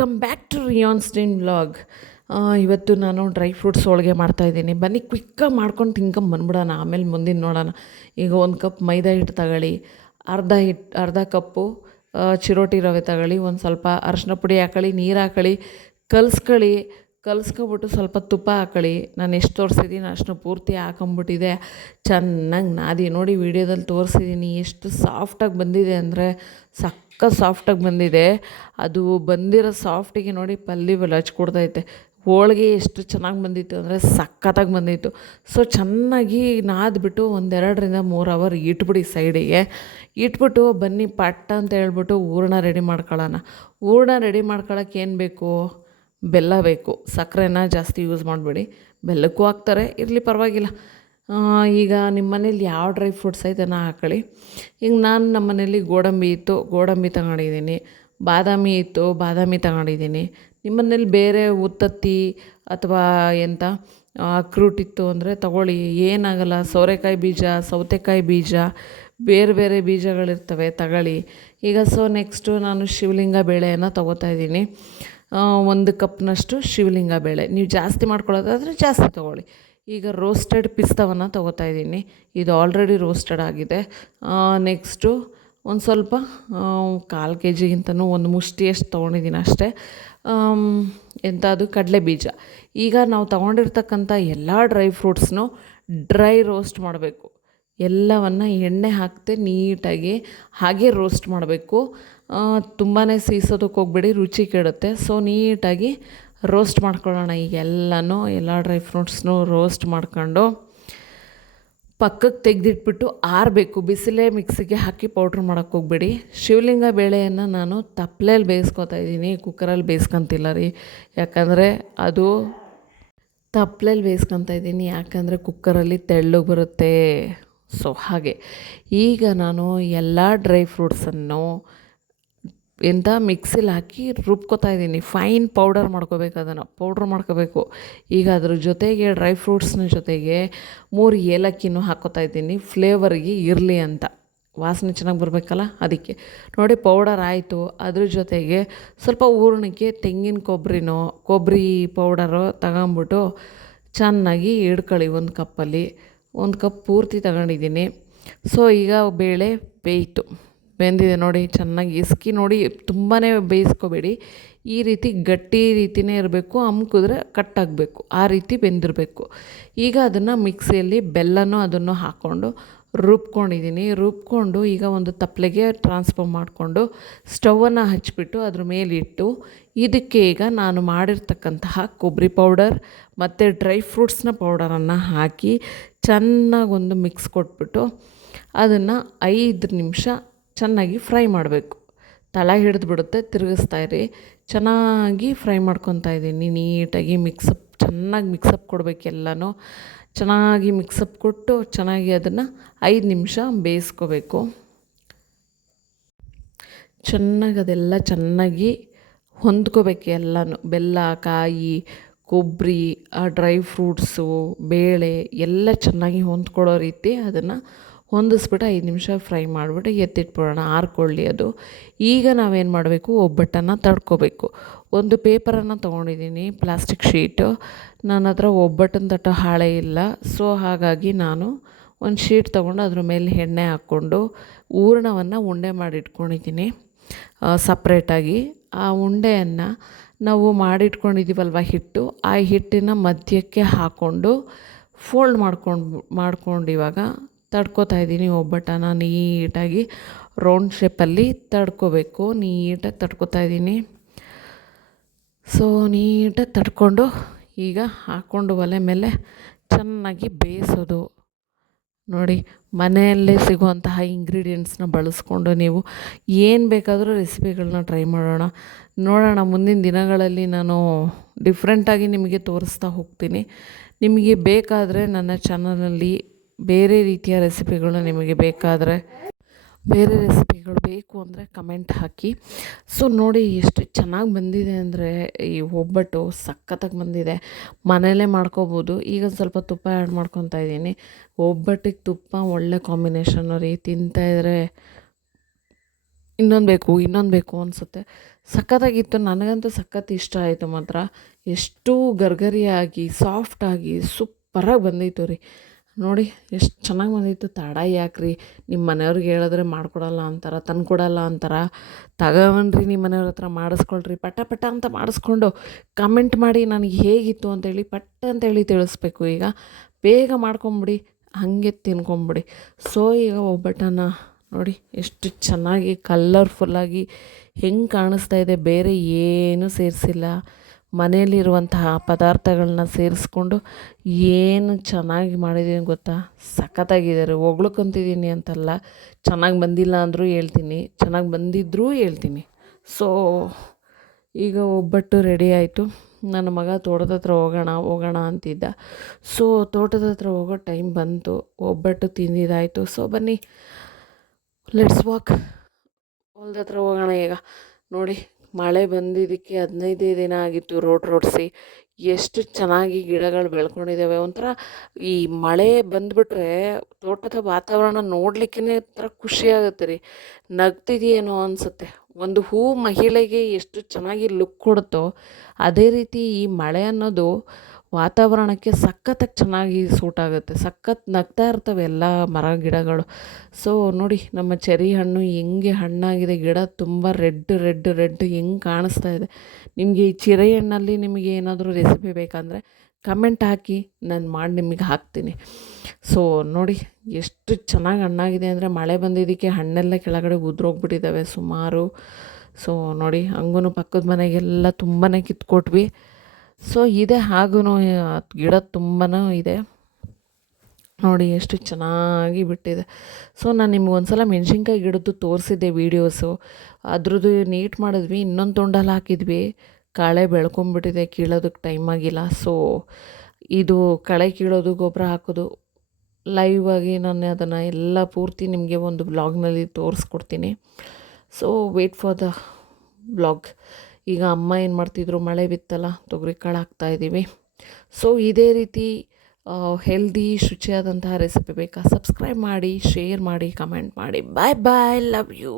Welcome back to Ryan Steen vlog. ಇವತ್ತು ನಾನು dry fruits ಹೋಳಿಗೆ ಮಾಡ್ತಾಯಿದ್ದೀನಿ. ಬನ್ನಿ ಕ್ವಿಕ್ಕಾಗಿ ಮಾಡ್ಕೊಂಡು ತಿನ್ಕೊಂಬಂದ್ಬಿಡೋಣ, ಆಮೇಲೆ ಮುಂದಿನ ನೋಡೋಣ. ಈಗ 1 ಕಪ್ ಮೈದಾ ಹಿಟ್ಟು ತಗೊಳ್ಳಿ, ಅರ್ಧ ಕಪ್ಪು ಚಿರೋಟಿ ರವೆ ತಗೊಳ್ಳಿ, ಒಂದು ಸ್ವಲ್ಪ ಅರಶಿನ ಪುಡಿ ಹಾಕೊಳ್ಳಿ, ನೀರು ಹಾಕೊಳ್ಳಿ, ಕಲಿಸ್ಕೊಬಿಟ್ಟು ಸ್ವಲ್ಪ ತುಪ್ಪ ಹಾಕೊಳ್ಳಿ. ನಾನು ಎಷ್ಟು ತೋರಿಸಿದ್ದೀನಿ ಅಷ್ಟು ಪೂರ್ತಿ ಹಾಕೊಂಬಿಟ್ಟಿದೆ. ಚೆನ್ನಾಗಿ ನಾದಿ ನೋಡಿ, ವೀಡಿಯೋದಲ್ಲಿ ತೋರಿಸಿದ್ದೀನಿ ಎಷ್ಟು ಸಾಫ್ಟಾಗಿ ಬಂದಿದೆ ಅಂದರೆ ಸಾಫ್ಟಾಗಿ ಬಂದಿದೆ. ಅದು ಬಂದಿರೋ ಸಾಫ್ಟಿಗೆ ನೋಡಿ ಪಲ್ಲಿ ಹಚ್ಕೊಡ್ತೈತೆ. ಹೋಳಿಗೆ ಎಷ್ಟು ಚೆನ್ನಾಗಿ ಬಂದಿತ್ತು ಅಂದರೆ ಸಖತ್ತಾಗಿ ಬಂದಿತ್ತು. ಸೊ ಚೆನ್ನಾಗಿ ನಾದ್ಬಿಟ್ಟು 2-3 ಅವರ್ ಇಟ್ಬಿಡಿ ಸೈಡಿಗೆ. ಇಟ್ಬಿಟ್ಟು ಬನ್ನಿ ಪಟ್ಟ ಅಂತ ಹೇಳ್ಬಿಟ್ಟು ಹೂರಣ ರೆಡಿ ಮಾಡ್ಕೊಳ್ಳೋಣ. ಹೂರಣ ರೆಡಿ ಮಾಡ್ಕೊಳ್ಳೋಕೆ ಏನು ಬೇಕು? ಬೆಲ್ಲ ಬೇಕು. ಸಕ್ಕರೆನ ಜಾಸ್ತಿ ಯೂಸ್ ಮಾಡಬೇಡಿ, ಬೆಲ್ಲಕ್ಕೂ ಹಾಕ್ತಾರೆ, ಇರಲಿ ಪರವಾಗಿಲ್ಲ. ಈಗ ನಿಮ್ಮ ಮನೇಲಿ ಯಾವ ಡ್ರೈ ಫ್ರೂಟ್ಸ್ ಐತನ ಹಾಕೊಳ್ಳಿ. ಈಗ ನಾನು ನಮ್ಮ ಮನೇಲಿ ಗೋಡಂಬಿ ತಗೊಂಡಿದ್ದೀನಿ, ಬಾದಾಮಿ ಇತ್ತು, ಬಾದಾಮಿ ತಗೊಂಡಿದ್ದೀನಿ. ನಿಮ್ಮ ಮನೇಲಿ ಬೇರೆ ಉತ್ತತ್ತಿ ಅಥವಾ ಅಕ್ರೂಟ್ ಇತ್ತು ಅಂದರೆ ತಗೊಳ್ಳಿ, ಏನಾಗಲ್ಲ. ಸೋರೆಕಾಯಿ ಬೀಜ, ಸೌತೆಕಾಯಿ ಬೀಜ, ಬೇರೆ ಬೇರೆ ಬೀಜಗಳಿರ್ತವೆ, ತಗೊಳ್ಳಿ. ಈಗ ನೆಕ್ಸ್ಟು ನಾನು ಶಿವಲಿಂಗ ಬೇಳೆಯನ್ನು ತೊಗೋತಾಯಿದ್ದೀನಿ. 1 ಕಪ್ನಷ್ಟು ಶಿವಲಿಂಗ ಬೇಳೆ. ನೀವು ಜಾಸ್ತಿ ಮಾಡ್ಕೊಳ್ಳೋದಾದರೆ ಜಾಸ್ತಿ ತೊಗೊಳ್ಳಿ. ಈಗ ರೋಸ್ಟೆಡ್ ಪಿಸ್ತಾವನ್ನು ತೊಗೋತಾಯಿದ್ದೀನಿ. ಇದು ಆಲ್ರೆಡಿ ರೋಸ್ಟೆಡ್ ಆಗಿದೆ. ನೆಕ್ಸ್ಟು ಒಂದು ಸ್ವಲ್ಪ 1/4 kgಗಿಂತನೂ 1 ಮುಷ್ಟಿಯಷ್ಟು ತೊಗೊಂಡಿದ್ದೀನಿ ಅಷ್ಟೇ. ಅದು ಕಡಲೆ ಬೀಜ. ಈಗ ನಾವು ತೊಗೊಂಡಿರ್ತಕ್ಕಂಥ ಎಲ್ಲ ಡ್ರೈ ಫ್ರೂಟ್ಸ್ನೂ ಡ್ರೈ ರೋಸ್ಟ್ ಮಾಡಬೇಕು. ಎಲ್ಲವನ್ನು ಎಣ್ಣೆ ಹಾಕದೆ ನೀಟಾಗಿ ಹಾಗೆ ರೋಸ್ಟ್ ಮಾಡಬೇಕು. ತುಂಬಾ ಸೀಸೋದಕ್ಕೆ ಹೋಗ್ಬೇಡಿ, ರುಚಿ ಕೆಡುತ್ತೆ. ಸೊ ನೀಟಾಗಿ ರೋಸ್ಟ್ ಮಾಡ್ಕೊಳ್ಳೋಣ. ಈಗ ಎಲ್ಲ ಡ್ರೈ ಫ್ರೂಟ್ಸ್ನೂ ರೋಸ್ಟ್ ಮಾಡ್ಕೊಂಡು ಪಕ್ಕಕ್ಕೆ ತೆಗೆದಿಟ್ಬಿಟ್ಟು ಆರಬೇಕು. ಬಿಸಿಲೇ ಮಿಕ್ಸಿಗೆ ಹಾಕಿ ಪೌಡ್ರ್ ಮಾಡೋಕ್ಕೆ ಹೋಗ್ಬೇಡಿ. ಶಿವಲಿಂಗ ಬೇಳೆಯನ್ನು ನಾನು ತಪ್ಪಲೆಯಲ್ಲಿ ಬೇಯಿಸ್ಕೊತಾಯಿದ್ದೀನಿ, ಕುಕ್ಕರಲ್ಲಿ ಬೇಯಿಸ್ಕೊತಿಲ್ಲ ರೀ. ಯಾಕಂದರೆ ಅದು ತಪ್ಪಲೆಯಲ್ಲಿ ಬೇಯಿಸ್ಕೊತಾಯಿದ್ದೀನಿ, ಯಾಕಂದರೆ ಕುಕ್ಕರಲ್ಲಿ ತೆಳ್ಳಗೆ ಬರುತ್ತೆ. ಸೊ ಹಾಗೆ ಈಗ ನಾನು ಎಲ್ಲ ಡ್ರೈ ಫ್ರೂಟ್ಸನ್ನು ಮಿಕ್ಸಿಲಿ ಹಾಕಿ ರುಬ್ಕೊತಾಯಿದ್ದೀನಿ. ಫೈನ್ ಪೌಡರ್ ಮಾಡ್ಕೋಬೇಕು, ಅದನ್ನು ಪೌಡ್ರ್ ಮಾಡ್ಕೋಬೇಕು. ಈಗ ಅದ್ರ ಜೊತೆಗೆ ಡ್ರೈ ಫ್ರೂಟ್ಸ್ನ ಜೊತೆಗೆ 3 ಏಲಕ್ಕಿನೂ ಹಾಕ್ಕೋತಾಯಿದ್ದೀನಿ, ಫ್ಲೇವರಿಗೆ ಇರಲಿ ಅಂತ, ವಾಸನೆ ಚೆನ್ನಾಗಿ ಬರಬೇಕಲ್ಲ ಅದಕ್ಕೆ. ನೋಡಿ ಪೌಡರ್ ಆಯಿತು. ಅದ್ರ ಜೊತೆಗೆ ಸ್ವಲ್ಪ ಹೂರಣಕ್ಕೆ ತೆಂಗಿನ ಕೊಬ್ಬರಿ ಪೌಡರು ತಗೊಂಬಿಟ್ಟು ಚೆನ್ನಾಗಿ ಹಿಡ್ಕೊಳ್ಳಿ. 1 ಕಪ್ಪಲ್ಲಿ 1 ಕಪ್ ಪೂರ್ತಿ ತಗೊಂಡಿದ್ದೀನಿ. ಸೊ ಈಗ ಬೇಳೆ ಬೆಂದಿದೆ ನೋಡಿ, ಚೆನ್ನಾಗಿ ಇಸ್ಕಿ ನೋಡಿ. ತುಂಬಾ ಬೇಯಿಸ್ಕೋಬೇಡಿ, ಈ ರೀತಿ ಗಟ್ಟಿ ರೀತಿಯೇ ಇರಬೇಕು. ಅಮ್ಕಿದ್ರೆ ಕಟ್ಟಾಗಬೇಕು, ಆ ರೀತಿ ಬೆಂದಿರಬೇಕು. ಈಗ ಅದನ್ನು ಮಿಕ್ಸಿಯಲ್ಲಿ ಬೆಲ್ಲನೂ ಅದನ್ನು ಹಾಕ್ಕೊಂಡು ರುಬ್ಕೊಂಡು ಈಗ ಒಂದು ತಪ್ಪಲೆಗೆ ಟ್ರಾನ್ಸ್ಫರ್ ಮಾಡಿಕೊಂಡು ಸ್ಟವನ್ನು ಹಚ್ಚಿಬಿಟ್ಟು ಅದ್ರ ಮೇಲಿಟ್ಟು ಇದಕ್ಕೆ ಈಗ ನಾನು ಮಾಡಿರ್ತಕ್ಕಂತಹ ಕೊಬ್ಬರಿ ಪೌಡರ್ ಮತ್ತು ಡ್ರೈ ಫ್ರೂಟ್ಸ್ನ ಪೌಡರನ್ನು ಹಾಕಿ ಚೆನ್ನಾಗೊಂದು ಮಿಕ್ಸ್ ಕೊಟ್ಬಿಟ್ಟು ಅದನ್ನು 5 ನಿಮಿಷ ಚೆನ್ನಾಗಿ ಫ್ರೈ ಮಾಡಬೇಕು. ತಳ ಹಿಡಿದ್ಬಿಡುತ್ತೆ, ತಿರುಗಿಸ್ತಾಯಿರಿ. ಚೆನ್ನಾಗಿ ಫ್ರೈ ಮಾಡ್ಕೊತಾ ಇದ್ದೀನಿ ನೀಟಾಗಿ. ಚೆನ್ನಾಗಿ ಮಿಕ್ಸಪ್ ಕೊಡಬೇಕು. ಎಲ್ಲನೂ ಚೆನ್ನಾಗಿ ಮಿಕ್ಸಪ್ ಕೊಟ್ಟು ಚೆನ್ನಾಗಿ ಅದನ್ನು 5 ನಿಮಿಷ ಬೇಯಿಸ್ಕೋಬೇಕು. ಅದೆಲ್ಲ ಚೆನ್ನಾಗಿ ಹೊಂದ್ಕೋಬೇಕು ಎಲ್ಲನೂ. ಬೆಲ್ಲ, ಕಾಯಿ, ಕೊಬ್ಬರಿ, ಡ್ರೈ ಫ್ರೂಟ್ಸು, ಬೇಳೆ ಎಲ್ಲ ಚೆನ್ನಾಗಿ ಹೊಂದ್ಕೊಳ್ಳೋ ರೀತಿ ಅದನ್ನು ಹೊಂದಿಸ್ಬಿಟ್ಟು 5 ನಿಮಿಷ ಫ್ರೈ ಮಾಡಿಬಿಟ್ಟು ಎತ್ತಿಟ್ಬಿಡೋಣ, ಆರ್ಕೊಳ್ಳಿ ಅದು. ಈಗ ನಾವೇನು ಮಾಡಬೇಕು? ಒಬ್ಬಟ್ಟನ್ನು ತಡ್ಕೋಬೇಕು. ಒಂದು ಪೇಪರನ್ನು ತೊಗೊಂಡಿದ್ದೀನಿ, ಪ್ಲಾಸ್ಟಿಕ್ ಶೀಟು. ನನ್ನ ಹತ್ರ ಒಬ್ಬಟ್ಟಿನ ತಟ್ಟೋ ಹಾಳೆ ಇಲ್ಲ. ಸೊ ಹಾಗಾಗಿ ನಾನು ಒಂದು ಶೀಟ್ ತೊಗೊಂಡು ಅದ್ರ ಮೇಲೆ ಎಣ್ಣೆ ಹಾಕ್ಕೊಂಡು ಹೂರಣವನ್ನು ಉಂಡೆ ಮಾಡಿಟ್ಕೊಂಡಿದ್ದೀನಿ ಸಪ್ರೇಟಾಗಿ. ಆ ಉಂಡೆಯನ್ನು ನಾವು ಮಾಡಿಟ್ಕೊಂಡಿದ್ದೀವಲ್ವ ಹಿಟ್ಟು, ಆ ಹಿಟ್ಟಿನ ಮಧ್ಯಕ್ಕೆ ಹಾಕ್ಕೊಂಡು ಫೋಲ್ಡ್ ಮಾಡ್ಕೊಂಡು ಇವಾಗ ತಡ್ಕೊತಾಯಿದ್ದೀನಿ. ಒಬ್ಬಟ್ಟನ್ನು ನೀಟಾಗಿ ರೌಂಡ್ ಶೇಪಲ್ಲಿ ತಡ್ಕೋಬೇಕು. ನೀಟಾಗಿ ತಡ್ಕೊತಾಯಿದ್ದೀನಿ. ಸೊ ನೀಟಾಗಿ ತಡ್ಕೊಂಡು ಈಗ ಹಾಕ್ಕೊಂಡು ಒಲೆ ಮೇಲೆ ಚೆನ್ನಾಗಿ ಬೇಯಿಸೋದು. ನೋಡಿ, ಮನೆಯಲ್ಲೇ ಸಿಗುವಂತಹ ಇಂಗ್ರೀಡಿಯೆಂಟ್ಸ್ನ ಬಳಸ್ಕೊಂಡು ನೀವು ಏನು ಬೇಕಾದರೂ ರೆಸಿಪಿಗಳನ್ನ ಟ್ರೈ ನೋಡೋಣ. ಮುಂದಿನ ದಿನಗಳಲ್ಲಿ ನಾನು ಡಿಫ್ರೆಂಟಾಗಿ ನಿಮಗೆ ತೋರಿಸ್ತಾ ಹೋಗ್ತೀನಿ. ನಿಮಗೆ ಬೇಕಾದರೆ ನನ್ನ ಚಾನಲಲ್ಲಿ ಬೇರೆ ರೀತಿಯ ರೆಸಿಪಿಗಳು ನಿಮಗೆ ಬೇರೆ ರೆಸಿಪಿಗಳು ಬೇಕು ಅಂದರೆ ಕಮೆಂಟ್ ಹಾಕಿ. ಸೊ ನೋಡಿ ಎಷ್ಟು ಚೆನ್ನಾಗಿ ಬಂದಿದೆ ಅಂದರೆ ಈ ಒಬ್ಬಟ್ಟು ಸಖತ್ತಾಗಿ ಬಂದಿದೆ. ಮನೆಯಲ್ಲೇ ಮಾಡ್ಕೋಬೋದು. ಈಗ ಸ್ವಲ್ಪ ತುಪ್ಪ ಆ್ಯಡ್ ಮಾಡ್ಕೊತಾ ಇದ್ದೀನಿ. ಒಬ್ಬಟ್ಟಿಗೆ ತುಪ್ಪ ಒಳ್ಳೆ ಕಾಂಬಿನೇಷನ್ನು ರೀ. ತಿಂತಾಯಿದ್ರೆ ಇನ್ನೊಂದು ಬೇಕು ಅನಿಸುತ್ತೆ. ಸಖತ್ತಾಗಿತ್ತು. ನನಗಂತೂ ಸಖತ್ ಇಷ್ಟ ಆಯಿತು ಮಾತ್ರ. ಎಷ್ಟು ಗರ್ಗರಿಯಾಗಿ ಸಾಫ್ಟಾಗಿ ಸೂಪರಾಗಿ ಬಂದಿತ್ತು ರೀ. ನೋಡಿ ಎಷ್ಟು ಚೆನ್ನಾಗಿ ಬಂದಿತ್ತು. ತಡ ಯಾಕ್ರಿ, ನಿಮ್ಮ ಮನೆಯವ್ರಿಗೆ ಹೇಳಿದ್ರೆ ಮಾಡಿಕೊಡಲ್ಲ ಅಂತಾರೆ, ತಂದುಕೊಡಲ್ಲ ಅಂತಾರೆ. ತಗೊಬನ್ರಿ ನಿಮ್ಮ ಮನೆಯವ್ರ ಹತ್ರ ಮಾಡಿಸ್ಕೊಳ್ರಿ, ಪಟ ಪಟ ಅಂತ ಮಾಡಿಸ್ಕೊಂಡು ಕಮೆಂಟ್ ಮಾಡಿ ನನಗೆ ಹೇಗಿತ್ತು ಅಂತೇಳಿ ಪಟ್ ಅಂತೇಳಿ ತಿಳಿಸ್ಬೇಕು. ಈಗ ಬೇಗ ಮಾಡ್ಕೊಂಬಿಡಿ, ಹಾಗೆ ತಿನ್ಕೊಂಬಿಡಿ. ಸೊ ಈಗ ಒಬ್ಬಟ್ಟನ್ನು ನೋಡಿ ಎಷ್ಟು ಚೆನ್ನಾಗಿ ಕಲರ್ಫುಲ್ಲಾಗಿ ಹೆಂಗೆ ಕಾಣಿಸ್ತಾ ಇದೆ. ಬೇರೆ ಏನೂ ಸೇರಿಸಿಲ್ಲ, ಮನೆಯಲ್ಲಿರುವಂತಹ ಪದಾರ್ಥಗಳನ್ನ ಸೇರಿಸ್ಕೊಂಡು ಏನು ಚೆನ್ನಾಗಿ ಮಾಡಿದ್ದೀನಿ ಗೊತ್ತಾ. ಸಖತ್ತಾಗಿದ್ದಾರೆ. ಹೊಗ್ಳ್ಕೊಂತಿದ್ದೀನಿ ಅಂತಲ್ಲ, ಚೆನ್ನಾಗಿ ಬಂದಿಲ್ಲ ಅಂದರೂ ಹೇಳ್ತೀನಿ, ಚೆನ್ನಾಗಿ ಬಂದಿದ್ದರೂ ಹೇಳ್ತೀನಿ. ಸೊ ಈಗ ಒಬ್ಬಟ್ಟು ರೆಡಿ ಆಯಿತು. ನನ್ನ ಮಗ ತೋಟದ ಹತ್ರ ಹೋಗೋಣ ಅಂತಿದ್ದ. ಸೊ ತೋಟದ ಹತ್ರ ಹೋಗೋ ಟೈಮ್ ಬಂತು, ಒಬ್ಬಟ್ಟು ತಿಂದಿದ್ದಾಯಿತು. ಸೊ ಬನ್ನಿ, ಲೆಟ್ಸ್ ವಾಕ್. ಹೊಲ್ದ ಹತ್ರ ಹೋಗೋಣ ಈಗ. ನೋಡಿ ಮಳೆ ಬಂದಿದ್ದಕ್ಕೆ 15 ದಿನ ಆಗಿತ್ತು ರೋಡ್ಸಿ. ಎಷ್ಟು ಚೆನ್ನಾಗಿ ಗಿಡಗಳು ಬೆಳ್ಕೊಂಡಿದ್ದಾವೆ. ಒಂಥರ ಈ ಮಳೆ ಬಂದುಬಿಟ್ರೆ ತೋಟದ ವಾತಾವರಣ ನೋಡ್ಲಿಕ್ಕೇ ಒಂಥರ ಖುಷಿಯಾಗುತ್ತೆ ರೀ. ನಗ್ತಿದೆಯೇನೋ ಅನಿಸುತ್ತೆ. ಒಂದು ಹೂ ಮಹಿಳೆಗೆ ಎಷ್ಟು ಚೆನ್ನಾಗಿ ಲುಕ್ ಕೊಡುತ್ತೋ ಅದೇ ರೀತಿ ಈ ಮಳೆ ಅನ್ನೋದು ವಾತಾವರಣಕ್ಕೆ ಸಖತ್ತಾಗಿ ಚೆನ್ನಾಗಿ ಸೂಟ್ ಆಗುತ್ತೆ. ಸಖತ್ ನಗ್ತಾ ಇರ್ತವೆ ಎಲ್ಲ ಮರ ಗಿಡಗಳು. ಸೊ ನೋಡಿ ನಮ್ಮ ಚೆರಿ ಹಣ್ಣು ಹೆಂಗೆ ಹಣ್ಣಾಗಿದೆ. ಗಿಡ ತುಂಬ ರೆಡ್ ಹೆಂಗೆ ಕಾಣಿಸ್ತಾ ಇದೆ. ನಿಮಗೆ ಈ ಚೆರಿ ಹಣ್ಣಲ್ಲಿ ನಿಮಗೆ ಏನಾದರೂ ರೆಸಿಪಿ ಬೇಕಂದರೆ ಕಮೆಂಟ್ ಹಾಕಿ, ನಾನು ಮಾಡಿ ನಿಮಗೆ ಹಾಕ್ತೀನಿ. ಸೊ ನೋಡಿ ಎಷ್ಟು ಚೆನ್ನಾಗಿ ಹಣ್ಣಾಗಿದೆ ಅಂದರೆ, ಮಳೆ ಬಂದಿದ್ದಕ್ಕೆ ಹಣ್ಣೆಲ್ಲ ಕೆಳಗಡೆ ಉದುರೋಗ್ಬಿಟ್ಟಿದ್ದಾವೆ ಸುಮಾರು. ಸೊ ನೋಡಿ ಹಂಗೂ ಪಕ್ಕದ ಮನೆಗೆಲ್ಲ ತುಂಬಾ ಕಿತ್ಕೊಟ್ವಿ. ಸೊ ಇದೆ ಹಾಗೂ ಗಿಡ ತುಂಬಾ ಇದೆ. ನೋಡಿ ಎಷ್ಟು ಚೆನ್ನಾಗಿ ಬಿಟ್ಟಿದೆ. ಸೊ ನಾನು ನಿಮ್ಗೆ ಒಂದು ಸಲ ಮೆಣಸಿನ್ಕಾಯಿ ಗಿಡದ್ದು ತೋರಿಸಿದ್ದೆ ವೀಡಿಯೋಸು. ಅದ್ರದ್ದು ನೀಟ್ ಮಾಡಿದ್ವಿ, ಇನ್ನೊಂದು ತೊಂಡಲ್ಲಿ ಹಾಕಿದ್ವಿ. ಕಳೆ ಬೆಳ್ಕೊಂಬಿಟ್ಟಿದೆ, ಕೀಳೋದಕ್ಕೆ ಟೈಮ್ ಆಗಿಲ್ಲ. ಸೊ ಇದು ಕಳೆ ಕೀಳೋದು, ಗೊಬ್ಬರ ಹಾಕೋದು ಲೈವ್ ಆಗಿ ನಾನು ಅದನ್ನು ಎಲ್ಲ ಪೂರ್ತಿ ನಿಮಗೆ ಒಂದು ಬ್ಲಾಗ್ನಲ್ಲಿ ತೋರಿಸ್ಕೊಡ್ತೀನಿ. So wait for the blog. ಈಗ ಅಮ್ಮ ಏನು ಮಾಡ್ತಿದ್ರು, ಮಳೆ ಬಿತ್ತಲ್ಲ, ತೊಗರಿ ಕಾಳು ಹಾಕ್ತಾಯಿದ್ದೀವಿ. ಸೊ ಇದೇ ರೀತಿ ಹೆಲ್ದಿ ಶುಚಿಯಾದಂತಹ ರೆಸಿಪಿ ಬೇಕಾ, ಸಬ್ಸ್ಕ್ರೈಬ್ ಮಾಡಿ, ಶೇರ್ ಮಾಡಿ, ಕಮೆಂಟ್ ಮಾಡಿ. ಬಾಯ್ ಬಾಯ್, ಲವ್ ಯು.